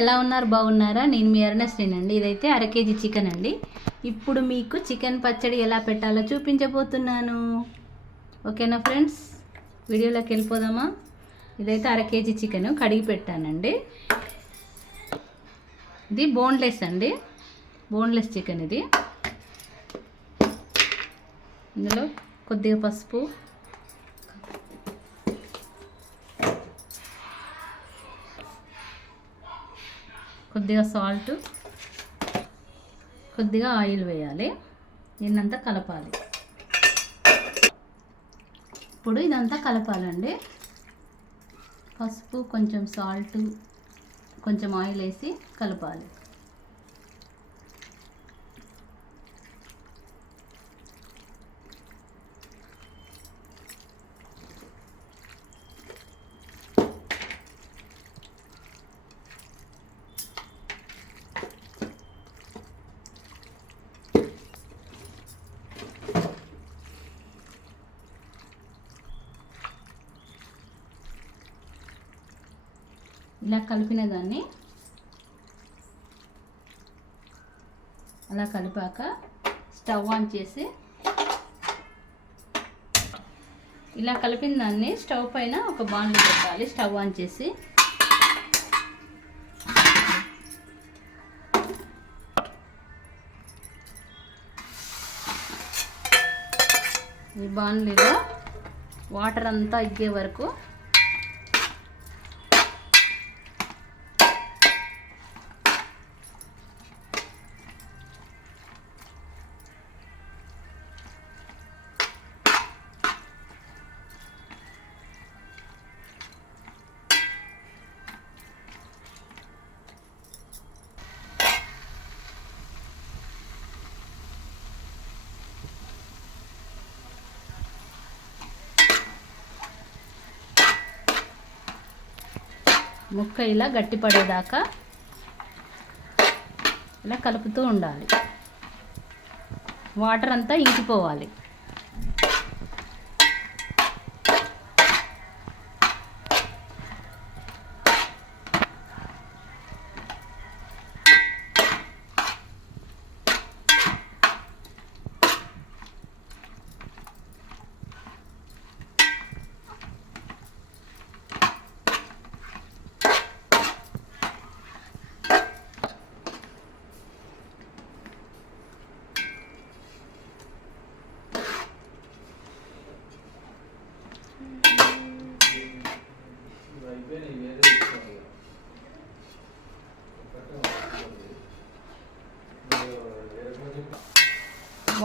ఎలా ఉన్నారు? బాగున్నారా? నేను మీ అరుణశ్రీని అండి. ఇదైతే అర కేజీ చికెన్ అండి. ఇప్పుడు మీకు చికెన్ పచ్చడి ఎలా పెట్టాలో చూపించబోతున్నాను. ఓకేనా ఫ్రెండ్స్? వీడియోలోకి వెళ్ళిపోదామా? ఇదైతే అర కేజీ చికెన్ కడిగి పెట్టానండి. ఇది బోన్లెస్ అండి. బోన్లెస్ చికెన్ ఇది. ఇందులో కొద్దిగా పసుపు కొద్దిగా సాల్ట్ కొద్దిగా ఆయిల్ వేయాలి. దీన్నంతా కలపాలి. ఇప్పుడు ఇదంతా కలపాలండి. పసుపు కొంచెం సాల్ట్ కొంచెం ఆయిల్ వేసి కలపాలి. ఇలా కలిపిన దాన్ని అలా కలిపాక స్టవ్ ఆన్ చేసి ఇలా కలిపిన దాన్ని స్టవ్ పైన ఒక బాండ్లు పెట్టాలి. స్టవ్ ఆన్ చేసి ఈ బాండ్లీలో వాటర్ అంతా ఇగ్గే వరకు ముక్క ఇలా గట్టిపడేదాకా ఇలా కలుపుతూ ఉండాలి. వాటర్ అంతా ఇంకిపోవాలి.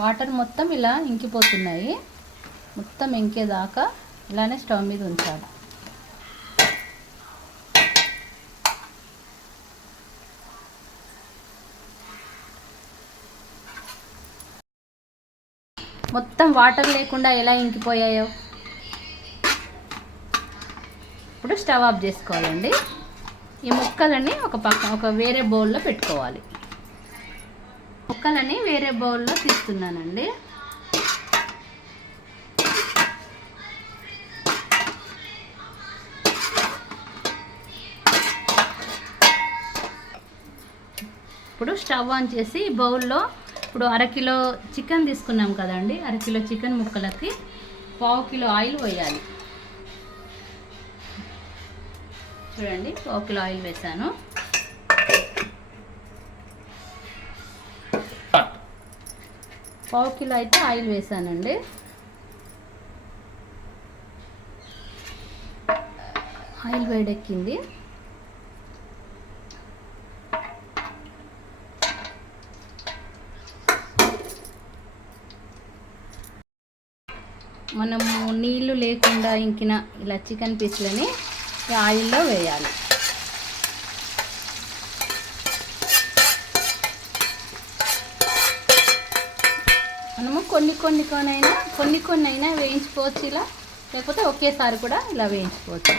వాటర్ మొత్తం ఇలా ఇంకిపోతున్నాయి. మొత్తం ఇంకేదాకా ఇలానే స్టవ్ మీద ఉంచాలి. మొత్తం వాటర్ లేకుండా ఎలా ఇంకిపోయాయో? ఇప్పుడు స్టవ్ ఆఫ్ చేసుకోవాలండి. ఈ ముక్కలన్నీ ఒక పక్క ఒక వేరే బౌల్లో పెట్టుకోవాలి. ముక్కలని వేరే బౌల్లో తీస్తున్నానండి. ఇప్పుడు స్టవ్ ఆన్ చేసి బౌల్లో ఇప్పుడు అరకిలో చికెన్ తీసుకున్నాం కదండి అరకిలో చికెన్ ముక్కలకి పావు కిలో ఆయిల్ వేయాలి. చూడండి పావు కిలో ఆయిల్ వేసాను. పావు కిలో అయితే ఆయిల్ వేసానండి. ఆయిల్ వేడెక్కింది. మనము నీళ్ళు లేకుండా ఇంకిన ఇలా చికెన్ పీస్లని ఆయిల్లో వేయాలి మనము కొన్ని కొన్ని కొనైనా కొన్ని కొన్ని అయినా వేయించుకోవచ్చు ఇలా. లేకపోతే ఒకేసారి కూడా ఇలా వేయించుకోవచ్చు.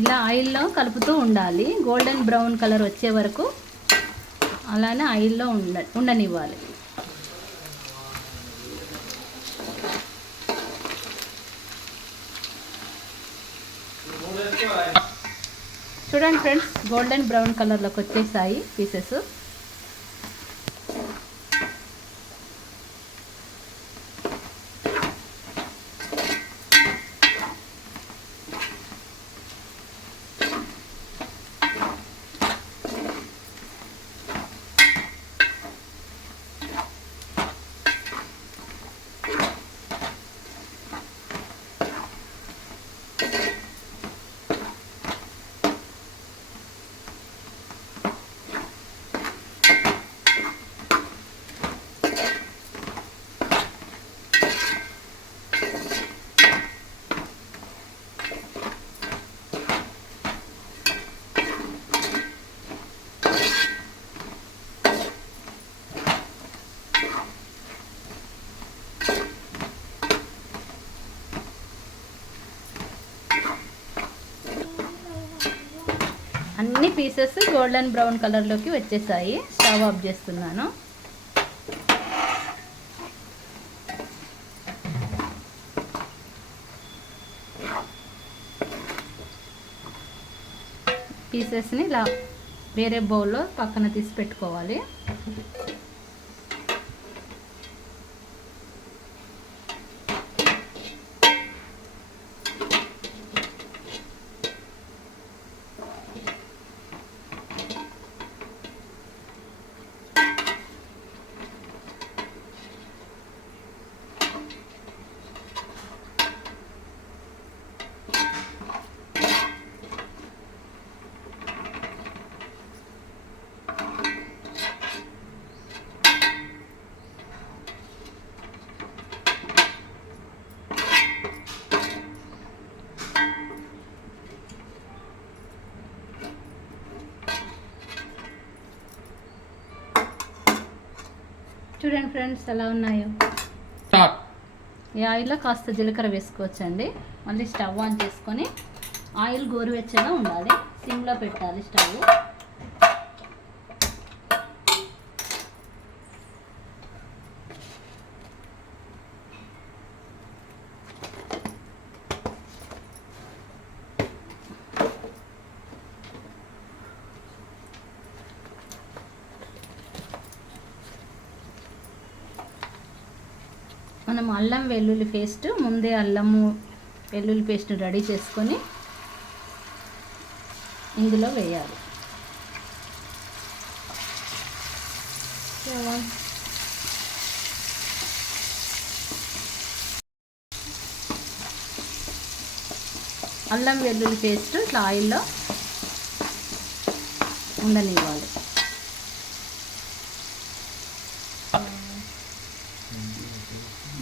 ఇలా ఆయిల్లో కలుపుతూ ఉండాలి. గోల్డెన్ బ్రౌన్ కలర్ వచ్చే వరకు అలానే ఆయిల్లో ఉండ ఉండనివ్వాలి. చూడండి ఫ్రెండ్స్ గోల్డెన్ బ్రౌన్ కలర్లోకి వచ్చేసాయి పీసెస్. పీసెస్ గోల్డెన్ బ్రౌన్ కలర్లోకి వచ్చేసాయి. స్టవ్ ఆఫ్ చేస్తున్నాను. పీసెస్ని ఇలా వేరే బౌల్లో పక్కన తీసి పెట్టుకోవాలి. చూడండి ఫ్రెండ్స్ ఎలా ఉన్నాయో ఈ ఆయిల్లో కాస్త జీలకర్ర వేసుకోవచ్చండి. మళ్ళీ స్టవ్ ఆన్ చేసుకొని ఆయిల్ గోరువెచ్చగా ఉండాలి. సిమ్లో పెట్టాలి స్టవ్. మనం అల్లం వెల్లుల్లి పేస్ట్ ముందే అల్లము వెల్లుల్లి పేస్ట్ రెడీ చేసుకొని ఇందులో వేయాలి. అల్లం వెల్లుల్లి పేస్ట్ ఇట్లా ఆయిల్లో ఉండనివ్వాలి.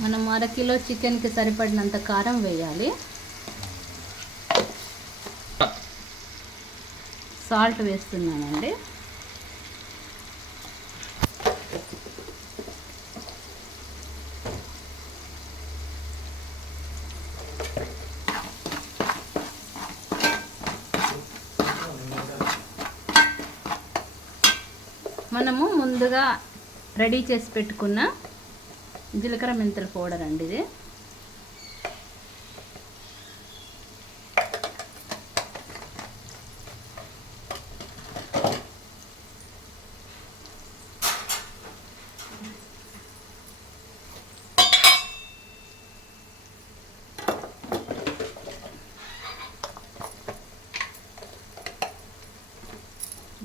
మనం అర కిలో చికెన్కి సరిపడినంత కారం వేయాలి. సాల్ట్ వేస్తున్నానండి. మనము ముందుగా రెడీ చేసి పెట్టుకున్న జీలకర్ర మెంతుల పౌడర్ అండి ఇది.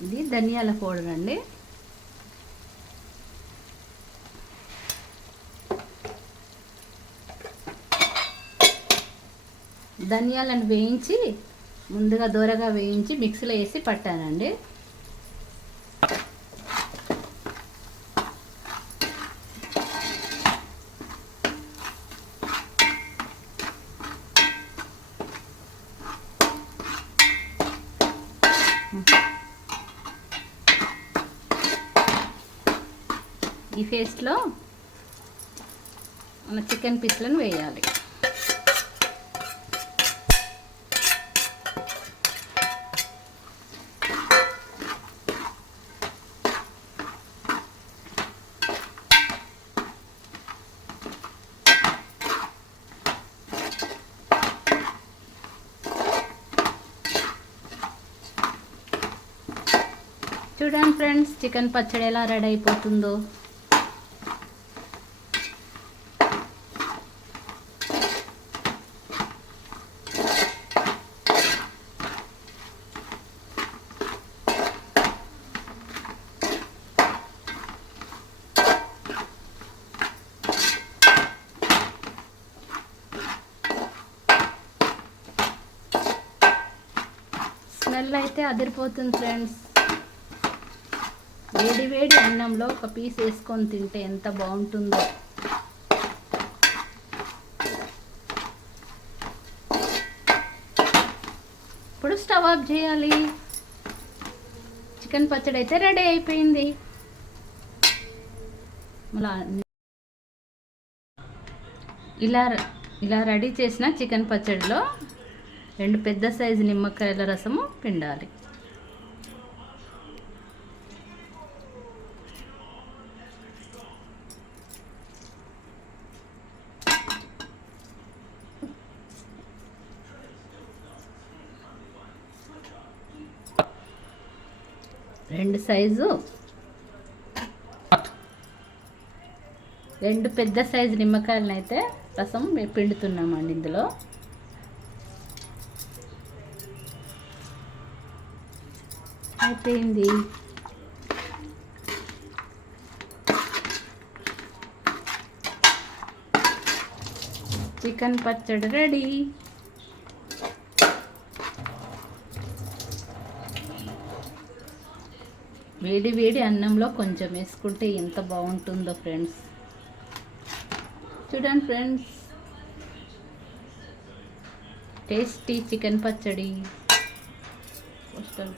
ఇది ధనియాల పౌడర్ అండి. ధనియాలను వేయించి ముందుగా దూరగా వేయించి మిక్సీలో వేసి పట్టానండి. ఈ పేస్ట్లో మన చికెన్ పీస్లను వేయాలి చూడండి ఫ్రెండ్స్ చికెన్ పచ్చడి ఎలా రెడీ అయిపోతుందో. స్మెల్ అయితే అదిరిపోతుంది ఫ్రెండ్స్. వేడి వేడి అన్నంలో ఒక పీస్ వేసుకొని తింటే ఎంత బాగుంటుందో. ఇప్పుడు స్టవ్ ఆఫ్ చేయాలి. చికెన్ పచ్చడి అయితే రెడీ అయిపోయింది. ఇలా ఇలా రెడీ చేసిన చికెన్ పచ్చడిలో రెండు పెద్ద సైజు నిమ్మకాయల రసము పిండాలి. రెండు సైజు. రెండు పెద్ద సైజు నిమ్మకాయలను అయితే రసం పిండుతున్నామండి ఇందులో. అయిపోయింది. చికెన్ పచ్చడి రెడీ. వేడి వేడి అన్నంలో కొంచెం వేసుకుంటే ఎంత బాగుంటుందో ఫ్రెండ్స్. చూడండి ఫ్రెండ్స్. టేస్టీ చికెన్ పచ్చడి. పోస్టర్.